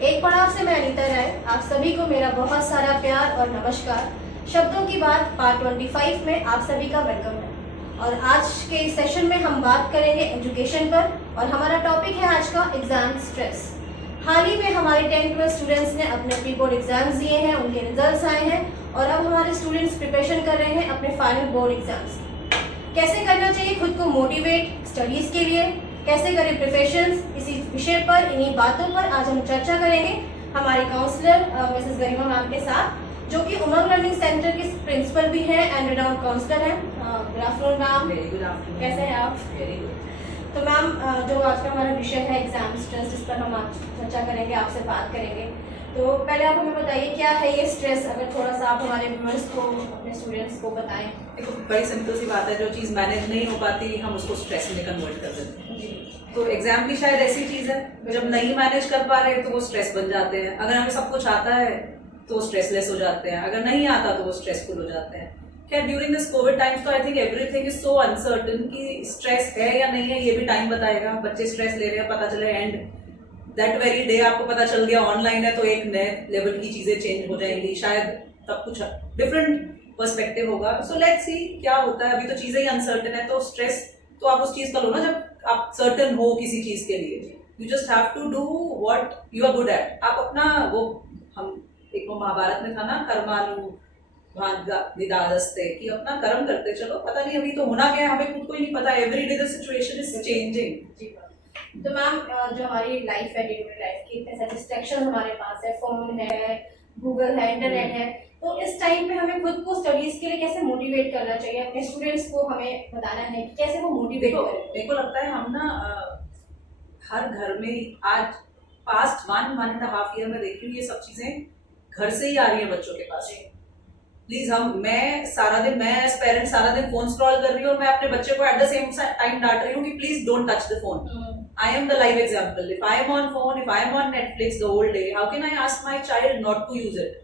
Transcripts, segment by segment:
एक पड़ाव से मैं अनीता राय, आप सभी को मेरा बहुत सारा प्यार और नमस्कार। शब्दों की बात पार्ट 25 में आप सभी का वेलकम है। और आज के इस सेशन में हम बात करेंगे एजुकेशन पर और हमारा टॉपिक है आज का एग्जाम स्ट्रेस। हाल ही में हमारे 10th-12 स्टूडेंट्स ने अपने प्री बोर्ड एग्जाम्स दिए हैं, उनके रिजल्ट्स आए हैं और अब हमारे स्टूडेंट्स प्रिपरेशन कर रहे हैं अपने फाइनल बोर्ड एग्जाम्स की। कैसे करना चाहिए खुद को मोटिवेट स्टडीज के लिए, कैसे करें प्रिपरेशंस, इसी विषय पर, इन्हीं बातों पर आज हम चर्चा करेंगे हमारे काउंसलर मिसेस गरिमा मैम के साथ, जो कि उमंग लर्निंग सेंटर की प्रिंसिपल भी हैं एंड रिनाउंड काउंसलर हैं। Good afternoon ma'am. Very good afternoon. कैसे हैं आप? Very good. तो मैम, जो आज का हमारा विषय है एग्जाम स्ट्रेस, जिस पर हम आज चर्चा करेंगे, आपसे बात करेंगे। तो पहले आप हमें बताइए क्या है ये स्ट्रेस, अगर थोड़ा सा आप हमारे व्यूअर्स को, अपने स्टूडेंट्स को बताएं। देखो, बड़ी सिंपल सी बात है, जो चीज़ मैनेज नहीं हो पाती हम उसको स्ट्रेस में कन्वर्ट कर देते हैं। तो एग्जाम भी शायद ऐसी चीज़ है, जब नहीं मैनेज कर पा रहे तो वो स्ट्रेस बन जाते हैं। अगर हमें सब कुछ आता है तो स्ट्रेसलेस हो जाते हैं, अगर नहीं आता तो वो स्ट्रेसफुल हो जाते हैं। क्या ड्यूरिंग दिस कोविड टाइम्स तो I think everything is so uncertain कि स्ट्रेस है या नहीं है ये भी टाइम बताएगा। बच्चे स्ट्रेस ले रहे हैं, पता चले एंड दैट वेरी डे आपको पता चल गया ऑनलाइन है तो एक नए लेवल की चीजें चेंज हो जाएंगी, शायद तब कुछ डिफरेंट पर्सपेक्टिव होगा। सो लेट्स सी क्या होता है। अभी तो चीजें ही अनसर्टन है, तो स्ट्रेस तो आप उस चीज का लो ना जब आप सर्टन हो किसी चीज के लिए। You just have to do what you are good at. आप अपना वो, हम एक वो महाभारत में था ना, कर्मानु निदादस्ते, कि अपना कर्म करते चलो। पता नहीं अभी तो होना क्या है हमें खुद को ही नहीं पता। Every day the situation is changing. तो मैम, जो हमारी लाइफ है, डे टू डे लाइफ की इतने सारे डिस्ट्रैक्शन हमारे पास है, फोन है, गूगल है, इंटरनेट है, तो इस टाइम पे हमें खुद को स्टडीज के लिए कैसे मोटिवेट करना चाहिए? अपने स्टूडेंट्स को हमें बताना है कि कैसे वो मोटिवेट करें। मेरे को लगता है हम ना हर घर में आज पास्ट 1.5 ईयर में देख रही हूँ ये सब चीजें घर से ही आ रही है बच्चों के पास। प्लीज मैं सारा दिन, मैं एज पेरेंट सारा दिन फोन स्क्रॉल कर रही हूँ और मैं अपने बच्चे को एट द सेम टाइम डांट रही हूँ कि please don't touch the phone. I am the live example. If I am on phone, if I am on Netflix the whole day, how can I ask my child not to use it?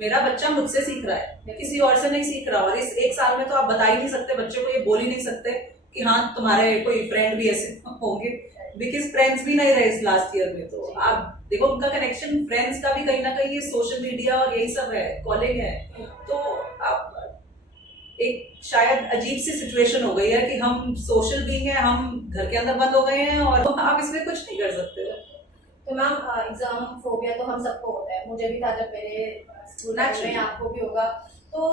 मेरा बच्चा मुझसे सीख रहा है, किसी और से नहीं सीख रहा। और इस एक साल में तो आप बता ही नहीं सकते बच्चे को, ये बोल ही नहीं सकते कि हाँ तुम्हारे कोई फ्रेंड भी ऐसे होंगे, बिकॉज फ्रेंड्स भी नहीं रहे इस लास्ट ईयर में। तो आप देखो उनका कनेक्शन फ्रेंड्स का भी कहीं ना कहीं ये सोशल मीडिया और यही सब है, कॉलिंग है। तो आप एक शायद अजीब सी सिचुएशन हो गई है कि हम सोशल बीइंग है, हम घर के अंदर बंद हो गए हैं और आप इसमें कुछ नहीं कर सकते हो। तो मैम, एग्जाम फोबिया तो हम सबको होता है, मुझे भी था जब मेरे स्कूल में, आपको भी होगा। तो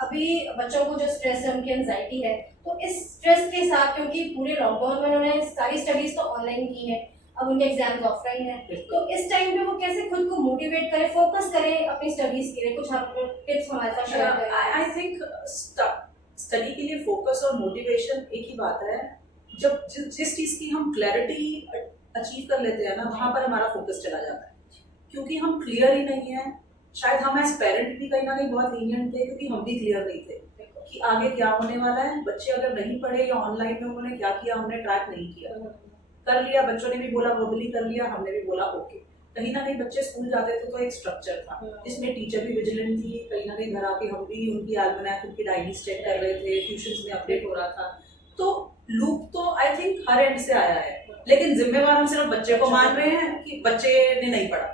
अभी बच्चों को जो स्ट्रेस है, उनकी एंजाइटी है, तो इस स्ट्रेस के साथ, क्योंकि पूरे लॉकडाउन में उन्होंने सारी स्टडीज तो ऑनलाइन की है, अब उनके एग्जाम्स ऑफलाइन है, तो इस टाइम पे वो कैसे खुद को मोटिवेट करें, फोकस करें अपनी स्टडीज के लिए? कुछ आप टिप्स हमारे साथ शेयर करें। आई थिंक स्टडी के लिए फोकस और मोटिवेशन एक ही बात है। जब जिस चीज की हम क्लैरिटी अचीव कर लेते हैं ना, वहां पर हमारा फोकस चला जाता है, क्योंकि हम क्लियर ही नहीं है। शायद हम एज पेरेंट भी कहीं ना कहीं बहुत लीनियंट थे, क्योंकि हम भी क्लियर नहीं थे कि आगे क्या होने वाला है। बच्चे अगर नहीं पढ़े या ऑनलाइन में उन्होंने क्या किया, हमने ट्रैक नहीं किया, कर लिया, बच्चों ने भी बोला वर्बली कर लिया, हमने भी बोला ओके। कहीं ना कहीं बच्चे स्कूल जाते थे तो एक स्ट्रक्चर था जिसमें टीचर भी विजिलेंट थी, कहीं ना कहीं घर आके हम भी उनकी एल्मनैक, उनकी डायरीज चेक कर रहे थे, ट्यूशंस में अपडेट हो रहा था। तो लूप तो आई थिंक हर एंड से आया है, लेकिन जिम्मेवार हम सिर्फ बच्चे को मान रहे हैं कि बच्चे ने नहीं पढ़ा।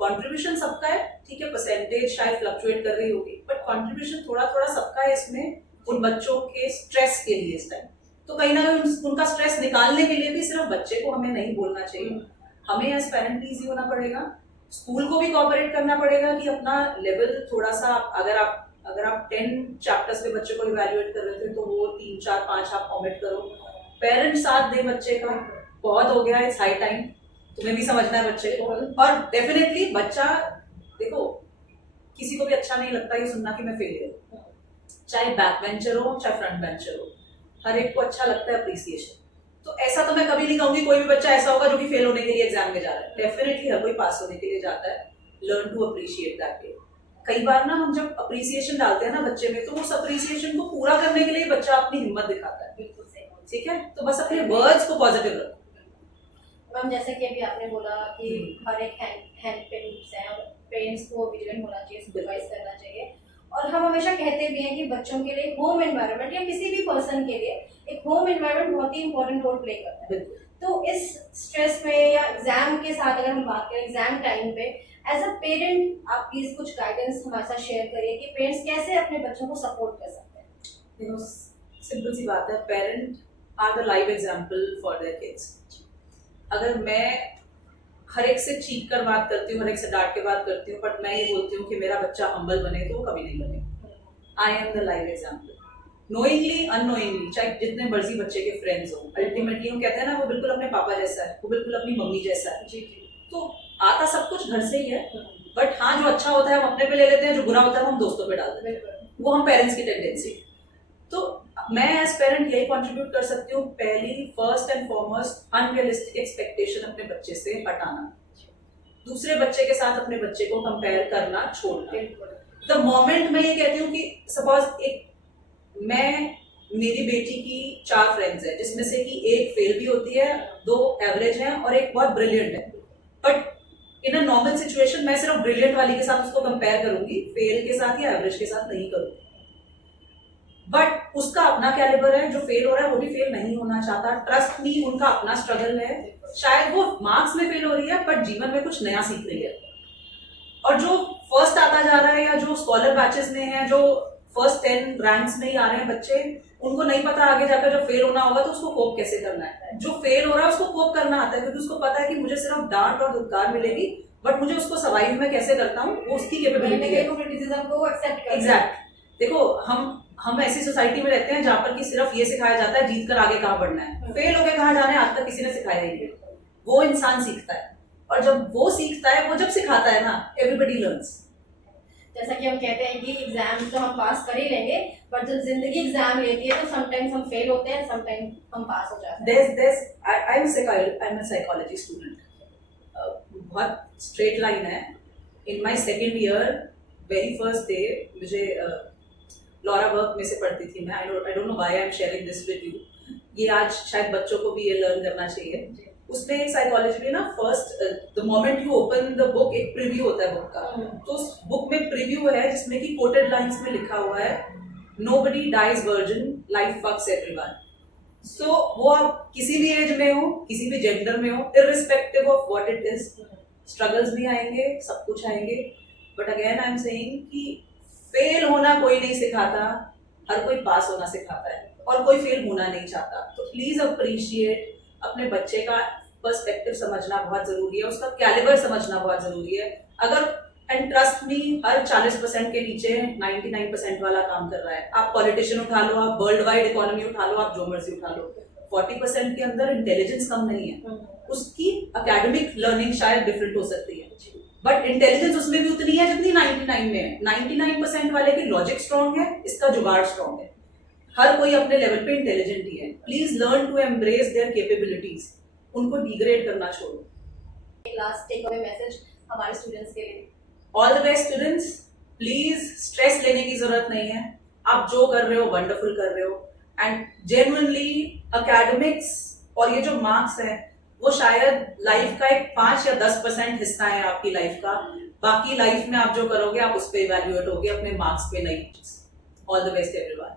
कंट्रीब्यूशन सबका है, ठीक है, परसेंटेज शायद फ्लक्चुएट कर रही होगी, बट कंट्रीब्यूशन थोड़ा थोड़ा सबका है इसमें, उन बच्चों के स्ट्रेस के लिए इस टाइम। तो कहीं ना कहीं उनका स्ट्रेस निकालने के लिए भी सिर्फ बच्चे को हमें नहीं बोलना चाहिए, हमें एज पेरेंट भी इजी होना पड़ेगा, स्कूल को भी कोऑपरेट करना पड़ेगा कि अपना लेवल थोड़ा सा, अगर आप 10 चैप्टर्स पे बच्चे को इवैल्यूएट कर रहे थे तो वो 3, 4, 5 आप ऑमिट करो। पेरेंट्स साथ दे बच्चे का, बहुत हो गया, इट्स हाई टाइम, तुम्हें भी समझना है बच्चे को। और डेफिनेटली बच्चा, देखो किसी को भी अच्छा नहीं लगता ये सुनना कि मैं फेलियर हूँ, चाहे बैक बेंचर हो चाहे फ्रंट बेंचर हो, हर एक को अच्छा लगता है अप्रिसिएशन। तो ऐसा तो मैं कभी नहीं कहूंगी कोई भी बच्चा ऐसा होगा जो कि फेल होने के लिए एग्जाम में जा रहा है। डेफिनेटली हर कोई पास होने के लिए जाता है। Learn to appreciate that day. कई बार ना हम जब अप्रिसिएशन डालते हैं ना बच्चे में, तो उस अप्रिसिएशन को पूरा करने के लिए बच्चा अपनी हिम्मत दिखाता है। बिल्कुल सही, ठीक है, तो बस अपने वर्ड्स को पॉजिटिव रखो। मैम, जैसे कि अभी आपने बोला कि हर एक हैंड पे लूप्स हैं और पेरेंट्स को विजिलेंट होना चाहिए, सुपरवाइज करना चाहिए। और हम हमेशा कहते भी हैं कि बच्चों के लिए होम एनवायरनमेंट या किसी भी पर्सन के लिए एक होम एनवायरनमेंट बहुत ही इंपॉर्टेंट रोल प्ले करता है। तो इस स्ट्रेस में या एग्जाम के साथ अगर हम बात करें एग्जाम टाइम पे, एज अ पेरेंट आप प्लीज कुछ गाइडेंस हमारे साथ शेयर करिए कि पेरेंट्स कैसे अपने बच्चों को सपोर्ट कर सकते हैं। देखो, सिंपल सी बात है, parent are the live example for their kids. अगर मैं हर एक से चीख कर बात करती हूँ, हर एक से डांट के बात करती हूँ, बट मैं ये बोलती हूँ कि मेरा बच्चा हम्बल बने, तो वो कभी नहीं बने। I am the live example, knowingly unknowingly, चाहे जितने मर्जी बच्चे के फ्रेंड्स हो, अल्टीमेटली हम कहते हैं ना, वो बिल्कुल अपने पापा जैसा है, वो बिल्कुल अपनी मम्मी जैसा है। जी जी। तो आता सब कुछ घर से ही है, बट हाँ, जो अच्छा होता है हम अपने पे ले लेते हैं, जो बुरा होता है वो हम दोस्तों पे डाल देते हैं। वो हम पेरेंट्स की टेंडेंसी। तो मैं एज पेरेंट यही कंट्रीब्यूट कर सकती हूँ, पहली first and foremost unrealistic expectation अपने बच्चे से हटाना, दूसरे बच्चे के साथ अपने बच्चे को कंपेयर करना छोड़ना। द मोमेंट मैं ये कहती हूँ कि सपोज एक मेरी बेटी की 4 फ्रेंड्स है, जिसमें से कि एक फेल भी होती है, 2 एवरेज है और एक बहुत ब्रिलियंट है, but in a normal situation मैं सिर्फ ब्रिलियंट वाली के साथ उसको कंपेयर करूंगी, फेल के साथ या एवरेज के साथ नहीं करूंगी। बट उसका अपना कैलिबर है, जो फेल हो रहा है वो भी फेल नहीं होना चाहता। ट्रस्ट मी, उनका अपना स्ट्रगल है, शायद वो मार्क्स में फेल हो रही है बट जीवन में कुछ नया सीख रही है। और जो फर्स्ट आता जा रहा है या जो स्कॉलर बैचेस में है, जो फर्स्ट 10 रैंक्स में ही आ रहे हैं बच्चे, उनको नहीं पता आगे जाकर जब फेल होना होगा तो उसको कोप कैसे करना है। जो फेल हो रहा है उसको कोप करना आता है, क्योंकि उसको पता है कि मुझे सिर्फ डांट और धुतकार मिलेगी, बट मुझे उसको सर्वाइव में कैसे करता हूँ वो उसकी कैपेबिलिटी है। एग्जैक्ट। देखो, हम ऐसी सोसाइटी में रहते हैं जहाँ पर कि सिर्फ ये सिखाया जाता है जीत कर आगे कहाँ बढ़ना है, फेल होकर कहाँ जाना है आज तक किसी ने सिखाया ही नहीं। वो इंसान सीखता है, और जब वो सीखता है, वो जब सिखाता है ना, एवरीबडी लर्न्स। जैसा कि हम कहते हैं कि एग्जाम तो हम पास कर ही लेंगे, बट जब जिंदगी एग्जाम लेती है तो समटाइम्स हम फेल होते हैं, समटाइम्स हम पास हो जाते हैं। I am a psychology student. बहुत स्ट्रेट लाइन है। In my second year, very first day, मुझे लॉरा वर्क में से पढ़ती थी मैं। I don't know why I am sharing this with you. ये आज शायद बच्चों को भी ये लर्न करना चाहिए। उसमें एक साइकोलॉजी में ना, first the moment you open the book, एक प्रीव्यू होता है बुक का। तो उस बुक में प्रीव्यू है जिसमें कि कोटेड लाइंस में लिखा हुआ है, नोबडी डाइज वर्जिन, लाइफ फक्स एवरीवन। सो वो आप किसी भी एज में हो, किसी भी जेंडर में हो, irrespective of what it is, struggles भी आएंगे, सब कुछ आएंगे, but again I am saying कि फेल होना कोई नहीं सिखाता, हर कोई पास होना सिखाता है, और कोई फेल होना नहीं चाहता। तो प्लीज अप्रिशिएट, अपने बच्चे का पर्सपेक्टिव समझना बहुत जरूरी है, उसका कैलिबर समझना बहुत जरूरी है। अगर, एंड ट्रस्ट मी, हर 40% के नीचे 99% वाला काम कर रहा है। आप पॉलिटिशियन उठा लो, आप वर्ल्ड वाइड इकोनॉमी उठा लो, आप जो मर्जी उठा लो, 40% के अंदर इंटेलिजेंस कम नहीं है। उसकी एकेडमिक लर्निंग शायद डिफरेंट हो सकती है, बट इंटेलिजेंस उसमें भी उतनी है जितनी 99 में है। 99% वाले की लॉजिक स्ट्रॉन्ग है, इसका जुगाड़ स्ट्रॉन्ग है। हर कोई अपने लेवल पे इंटेलिजेंट ही है। Please learn to embrace their capabilities, उनको डिग्रेड करना छोड़ो। एक लास्ट टेक अवे मैसेज हमारे स्टूडेंट्स के लिए। All the best students, please stress लेने की जरूरत नहीं है। आप जो कर रहे हो वंडरफुल कर रहे हो, एंड जेन्युइनली एकेडमिक्स और ये जो मार्क्स है वो शायद लाइफ का एक 5 या 10% हिस्सा है आपकी लाइफ का। बाकी लाइफ में आप जो करोगे आप उस पर इवेल्युएट होगे, अपने मार्क्स पे नहीं। All the best everyone.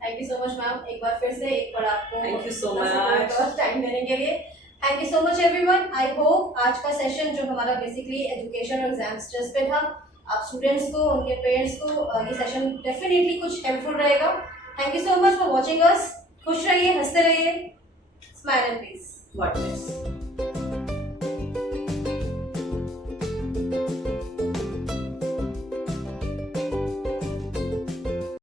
Thank you so much ma'am, एक बार फिर से एक बार आपको thank you so much time देने के लिए। Thank you so much everyone. I hope आज का सेशन जो हमारा बेसिकली एजुकेशन और एग्जाम स्ट्रेस पे था, आप स्टूडेंट्स को, उनके पेरेंट्स को ये सेशन डेफिनेटली कुछ हेल्पफुल रहेगा। Thank you so much for watching us. खुश रहिए, हंसते रहिए, स्माइल एंड पीस। व्हाट